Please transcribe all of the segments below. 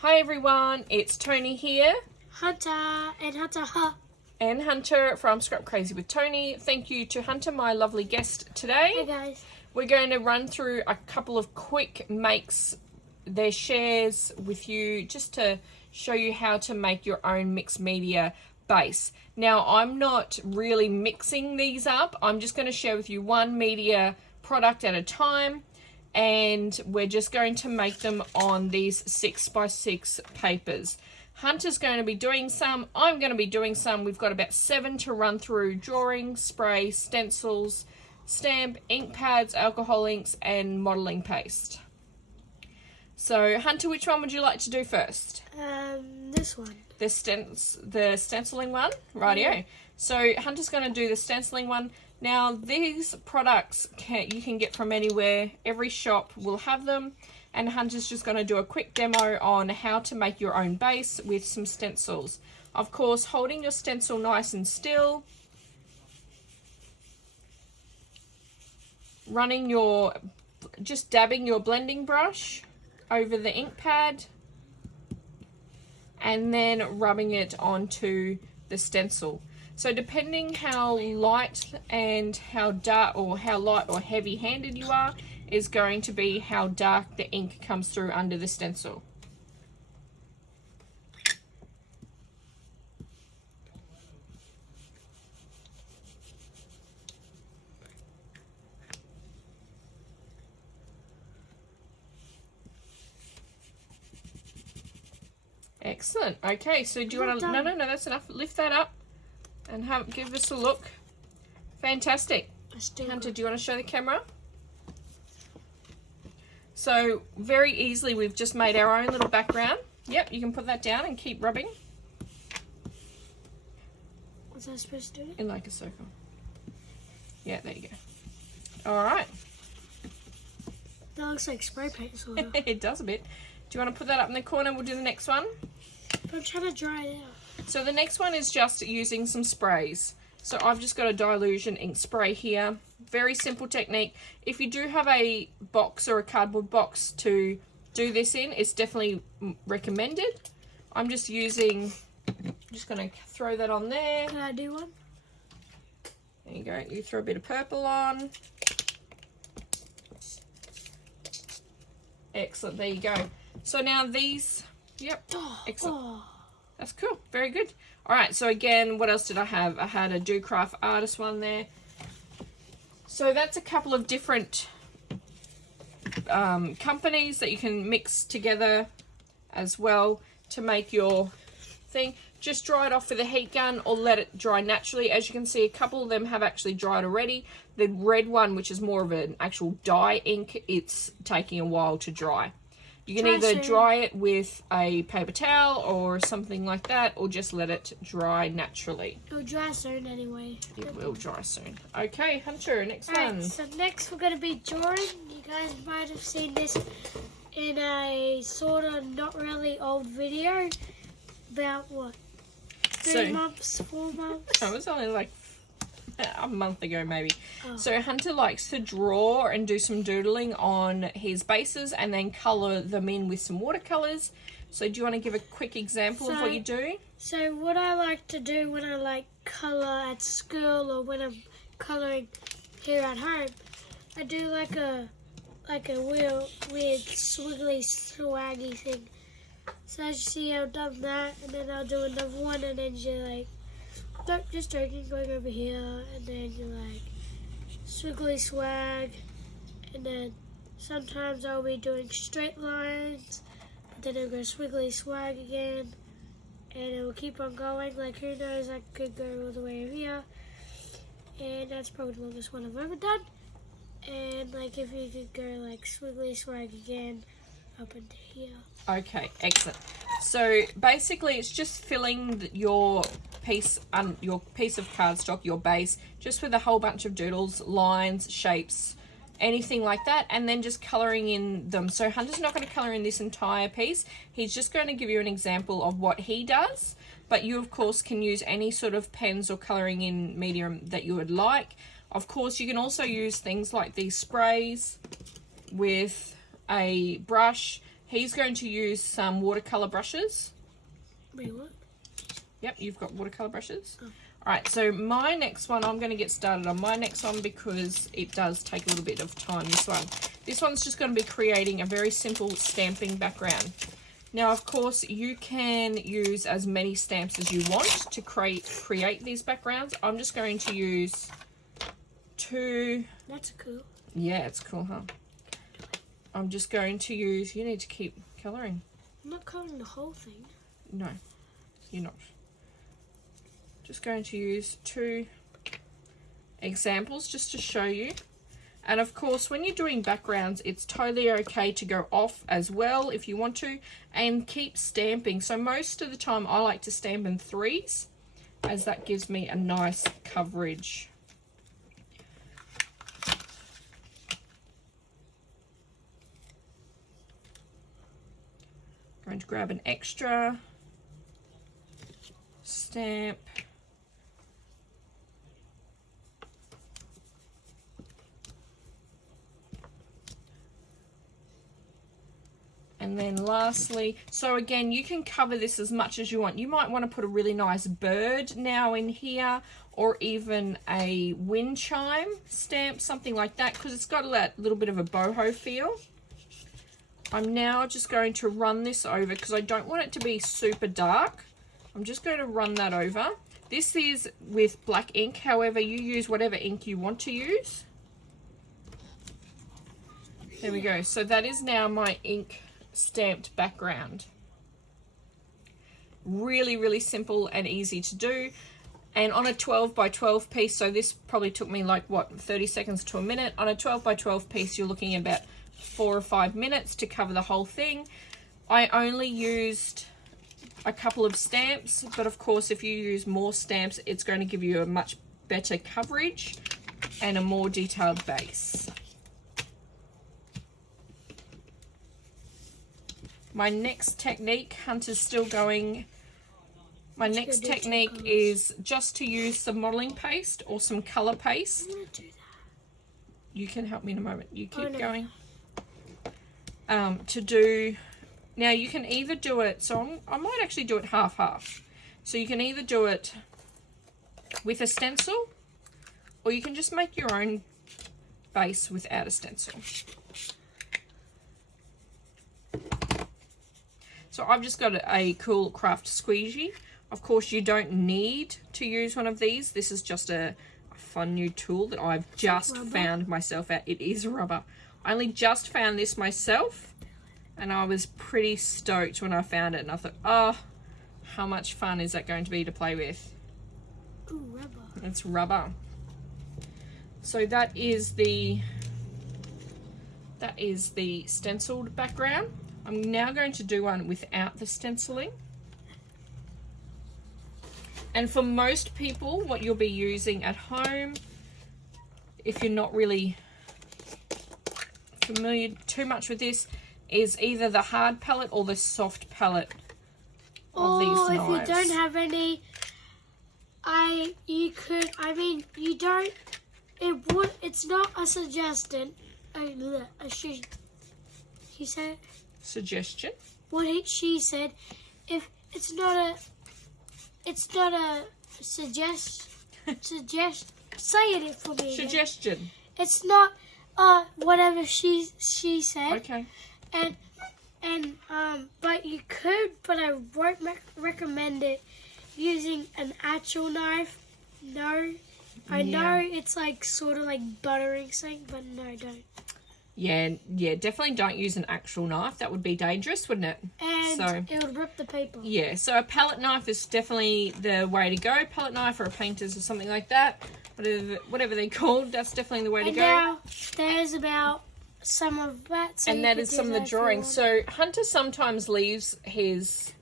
Hi everyone, it's Toni here. Hunter And Hunter from Scrap Crazy with Toni. Thank you to Hunter, my lovely guest today. Hey guys. We're going to run through a couple of quick makes, their shares with you, just to show you how to make your own mixed media base. Now, I'm not really mixing these up. I'm just going to share with you one media product at a time. And we're just going to make them on these 6x6 papers. Hunter's going to be doing some, I'm going to be doing some. We've got about 7 to run through: drawing, spray, stencils, stamp, ink pads, alcohol inks, and modelling paste. So Hunter, which one would you like to do first? This one. The stenciling one? Rightio. Yeah. So Hunter's going to do the stenciling one. Now, these products you can get from anywhere. Every shop will have them. And Hunter's just going to do a quick demo on how to make your own base with some stencils. Of course, holding your stencil nice and still. Just dabbing your blending brush over the ink pad. And then rubbing it onto the stencil. So depending how light and how dark, or how light or heavy handed you are, is going to be how dark the ink comes through under the stencil. Excellent. Excellent. Okay, so do you want to... No, that's enough. Lift that up and give us a look. Fantastic. Hunter, do you want to show the camera? So, very easily, we've just made our own little background. Yep, you can put that down and keep rubbing. What's that supposed to do? In like a circle. Yeah, there you go. Alright. That looks like spray paint, sort of. It does a bit. Do you want to put that up in the corner? We'll do the next one. But I'm trying to dry it out. So the next one is just using some sprays. So I've just got a dilution ink spray here. Very simple technique. If you do have a box or a cardboard box to do this in, it's definitely recommended. I'm just going to throw that on there. Can I do one? There you go. You throw a bit of purple on. Excellent. There you go. So now these, yep, excellent. That's cool. Very good. All right. So again, what else did I have? I had a Do Craft Artist one there. So that's a couple of different companies that you can mix together as well to make your thing. Just dry it off with a heat gun or let it dry naturally. As you can see, a couple of them have actually dried already. The red one, which is more of an actual dye ink, it's taking a while to dry. You can either dry it with a paper towel or something like that, or just let it dry naturally. It'll dry soon anyway. It will dry soon. Okay, Hunter, next one. So next we're going to be drawing. You guys might have seen this in a sort of not really old video. About what? 3 months, 4 months? It was only like a month ago maybe. So Hunter likes to draw and do some doodling on his bases and then colour them in with some watercolours. So do you want to give a quick example of what you do? So what I like to do when I colour at school or when I'm colouring here at home, I do like a weird swiggly swaggy thing. So as you see, I've done that, and then I'll do another one, and then you're like, nope, just joking, going over here, and then you're like, swiggly swag, and then sometimes I'll be doing straight lines, but then I'll go swiggly swag again, and it will keep on going. Like, who knows, I could go all the way over here, and that's probably the longest one I've ever done. And like, if you could go like swiggly swag again up into here. Okay, excellent. So basically it's just filling your piece of cardstock, your base, just with a whole bunch of doodles, lines, shapes, anything like that, and then just colouring in them. So Hunter's not going to colour in this entire piece. He's just going to give you an example of what he does, but you of course can use any sort of pens or colouring in medium that you would like. Of course, you can also use things like these sprays with a brush He's going to use some watercolor brushes. Wait, what? Yep, you've got watercolor brushes. Oh. All right, so my next one, I'm going to get started on my next one because it does take a little bit of time, this one. This one's just going to be creating a very simple stamping background. Now, of course, you can use as many stamps as you want to create these backgrounds. I'm just going to use 2. That's cool. Yeah, it's cool, huh? I'm just going to use, you need to keep colouring. I'm not coloring the whole thing. No, you're not. Just going to use 2 examples just to show you. And of course, when you're doing backgrounds, it's totally okay to go off as well if you want to, and keep stamping. So most of the time I like to stamp in 3s, as that gives me a nice coverage. Going to grab an extra stamp. And then lastly, so again, you can cover this as much as you want. You might want to put a really nice bird now in here, or even a wind chime stamp, something like that, because it's got that little bit of a boho feel. I'm now just going to run this over because I don't want it to be super dark. I'm just going to run that over. This is with black ink, however, you use whatever ink you want to use. There we go. So that is now my ink stamped background. Really, really simple and easy to do. And on a 12 by 12 piece, so this probably took me like, what, 30 seconds to a minute. On a 12 by 12 piece, you're looking at about 4 or 5 minutes to cover the whole thing. I only used a couple of stamps, but of course if you use more stamps, it's going to give you a much better coverage and a more detailed base. My next technique, Hunter's still going. My next technique is just to use some modeling paste or some color paste. I'm gonna do that. You can help me in a moment. You keep no. going. To do, now you can either do it, so I might actually do it half-half. So you can either do it with a stencil, or you can just make your own base without a stencil. So I've just got a cool craft squeegee. Of course, you don't need to use one of these. This is just a fun new tool that I've just found myself at. It is rubber. I only just found this myself, and I was pretty stoked when I found it, and I thought, oh, how much fun is that going to be to play with? Ooh, rubber. It's rubber. So that is the stenciled background. I'm now going to do one without the stenciling. And for most people, what you'll be using at home, if you're not really familiar too much with this, is either the hard palette or the soft palette of these knives. Or if you don't have any, it's not a suggestion. She said. Suggestion. She said, if it's not a suggest, say it for me. Suggestion. Again. It's not whatever she said. Okay. But you could, but I won't recommend it using an actual knife. No. I know it's like sort of like buttering something, but no, don't. Yeah, definitely don't use an actual knife. That would be dangerous, wouldn't it? And it would rip the paper. Yeah, so a palette knife is definitely the way to go. Palette knife or a painter's or something like that. Whatever they're called, that's definitely the way to go. Now, there's about some of that. So and that is some of the drawings. So Hunter sometimes leaves his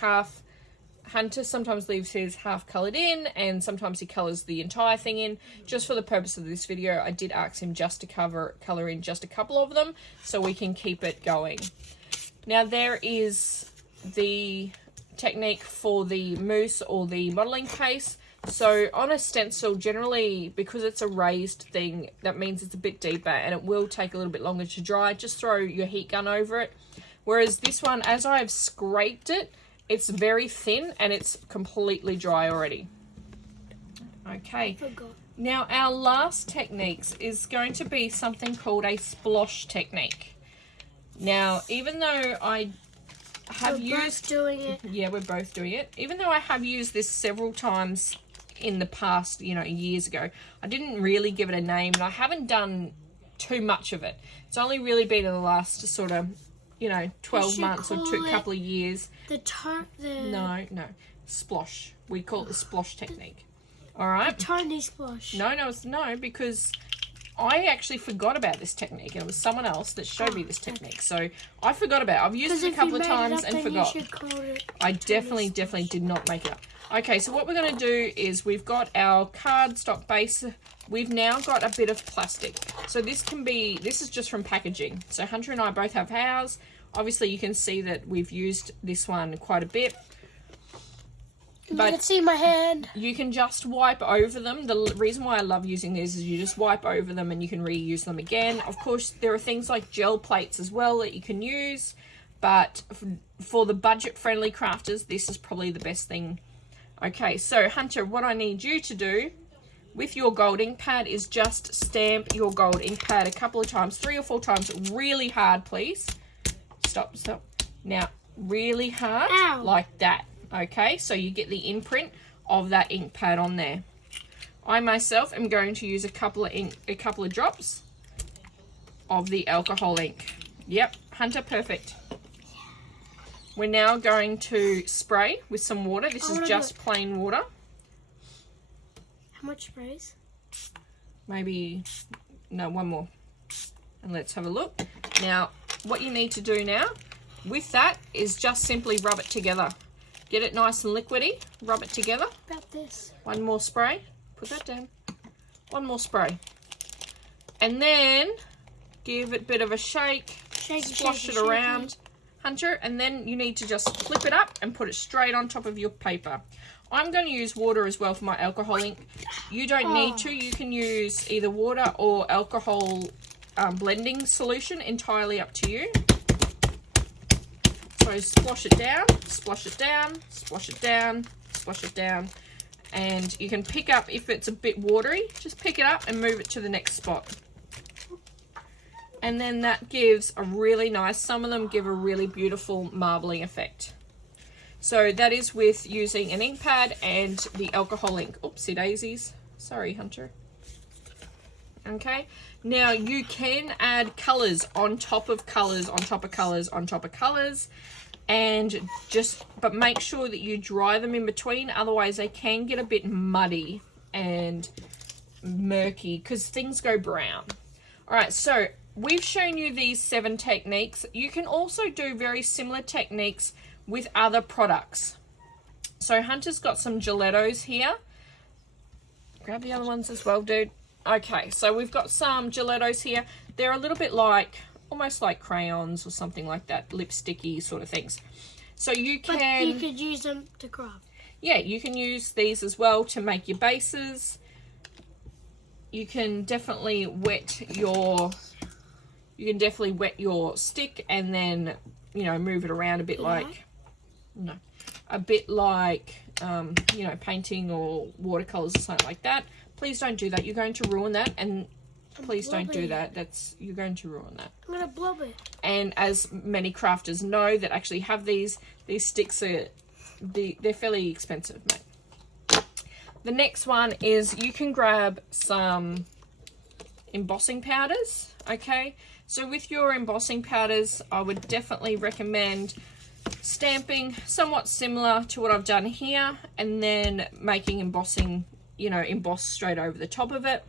half coloured in, and sometimes he colours the entire thing in. Just for the purpose of this video, I did ask him just to colour in just a couple of them so we can keep it going. Now there is the technique for the mousse or the modelling paste. So on a stencil, generally, because it's a raised thing, that means it's a bit deeper and it will take a little bit longer to dry. Just throw your heat gun over it. Whereas this one, as I've scraped it, it's very thin and it's completely dry already. Okay. Now our last techniques is going to be something called a splosh technique. Now, even though I have used... doing it. Yeah, we're both doing it. Even though I have used this several times in the past, you know, years ago, I didn't really give it a name, and I haven't done too much of it. It's only really been in the last sort of, you know, 12 months or couple of years. No, splosh. We call it the splosh technique. All right. The tiny splosh. No, because I actually forgot about this technique, and it was someone else that showed me this technique. So I forgot about it. I've used it a couple of times and forgot. I definitely did not make it up. Okay, so what we're going to do is we've got our cardstock base. We've now got a bit of plastic. So this is just from packaging. So Hunter and I both have ours. Obviously, you can see that we've used this one quite a bit. But you can see my hand. You can just wipe over them. The reason why I love using these is you just wipe over them and you can reuse them again. Of course, there are things like gel plates as well that you can use. But for the budget-friendly crafters, this is probably the best thing. Okay, so Hunter, what I need you to do with your gold ink pad is just stamp your gold ink pad a couple of times, 3 or 4 times, really hard, please. Stop. Now, really hard, like that. Okay, so you get the imprint of that ink pad on there. I myself am going to use a couple of drops of the alcohol ink. Yep, Hunter, perfect. We're now going to spray with some water. This is just plain water. How much sprays? Maybe, no, one more. And let's have a look. Now, what you need to do now with that is just simply rub it together. Get it nice and liquidy. Rub it together. About this. One more spray. Put that down. One more spray. And then give it a bit of a shake. Splash it around, Hunter. And then you need to just flip it up and put it straight on top of your paper. I'm going to use water as well for my alcohol ink. You don't need to. You can use either water or alcohol blending solution. Entirely up to you. So splosh it down, splosh it down, splosh it down, splosh it down. And you can pick up, if it's a bit watery, just pick it up and move it to the next spot. And then that gives a really nice, some of them give a really beautiful marbling effect. So that is with using an ink pad and the alcohol ink. Oopsie daisies. Sorry, Hunter. Okay. Now you can add colours on top of colours, on top of colours, on top of colours. And but make sure that you dry them in between. Otherwise they can get a bit muddy and murky because things go brown. All right, so we've shown you these 7 techniques. You can also do very similar techniques with other products. So Hunter's got some Gelatos here. Grab the other ones as well, dude. Okay, so we've got some Gelatos here. They're a little bit like, almost like crayons or something like that, lipsticky sort of things. So you can... But you could use them to craft. Yeah, you can use these as well to make your bases. You can definitely wet your... You can definitely wet your stick and then, you know, move it around a bit like... No. A bit like, you know, painting or watercolors or something like that. Please don't do that. You're going to ruin that, and please don't do that. You're going to ruin that. I'm gonna blob it. And as many crafters know that actually have these sticks they're fairly expensive, mate. The next one is you can grab some embossing powders. Okay, so with your embossing powders, I would definitely recommend stamping somewhat similar to what I've done here, and then making embossing, you know, emboss straight over the top of it.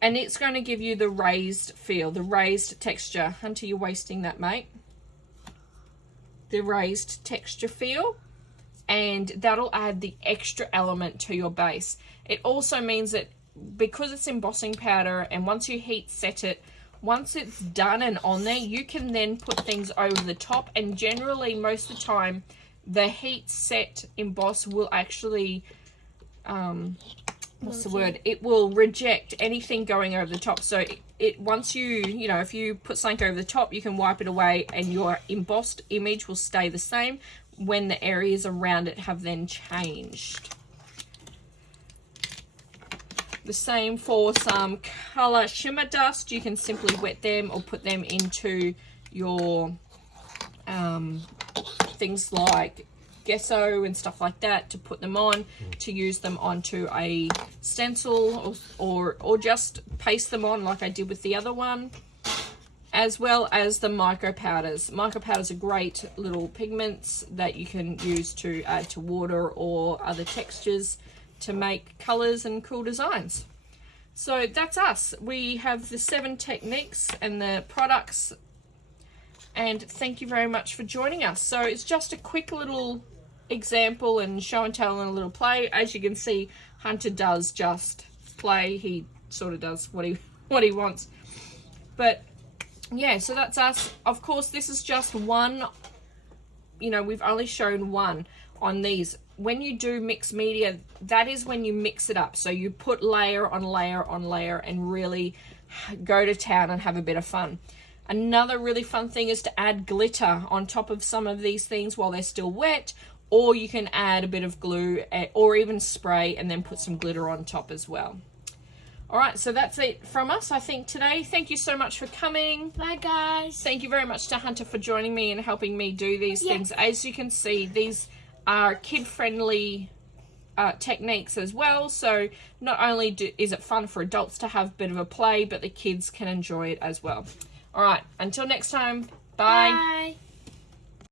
And it's going to give you the raised feel, the raised texture. Hunter, you're wasting that, mate. The raised texture feel. And that'll add the extra element to your base. It also means that because it's embossing powder, and once you heat set it, once it's done and on there, you can then put things over the top. And generally, most of the time, the heat set emboss will actually what's the word? It will reject anything going over the top. So it once you know, if you put something over the top, you can wipe it away and your embossed image will stay the same when the areas around it have then changed. The same for some color shimmer dust. You can simply wet them or put them into your things like gesso and stuff like that to put them on, to use them onto a stencil or just paste them on like I did with the other one, as well as the micro powders. Micro powders are great little pigments that you can use to add to water or other textures to make colors and cool designs. So that's us. We have the 7 techniques and the products, and thank you very much for joining us. So it's just a quick little example and show and tell and a little play. As you can see, Hunter does just play. He sort of does what he wants. But yeah, so that's us. Of course, this is just one, you know, we've only shown one on these. When you do mixed media, that is when you mix it up. So you put layer on layer on layer and really go to town and have a bit of fun. Another really fun thing is to add glitter on top of some of these things while they're still wet, or you can add a bit of glue or even spray and then put some glitter on top as well. All right, so that's it from us, I think, today. Thank you so much for coming. Bye, guys. Thank you very much to Hunter for joining me and helping me do these things. As you can see, these are kid-friendly techniques as well. So not only is it fun for adults to have a bit of a play, but the kids can enjoy it as well. All right, until next time, bye. Bye.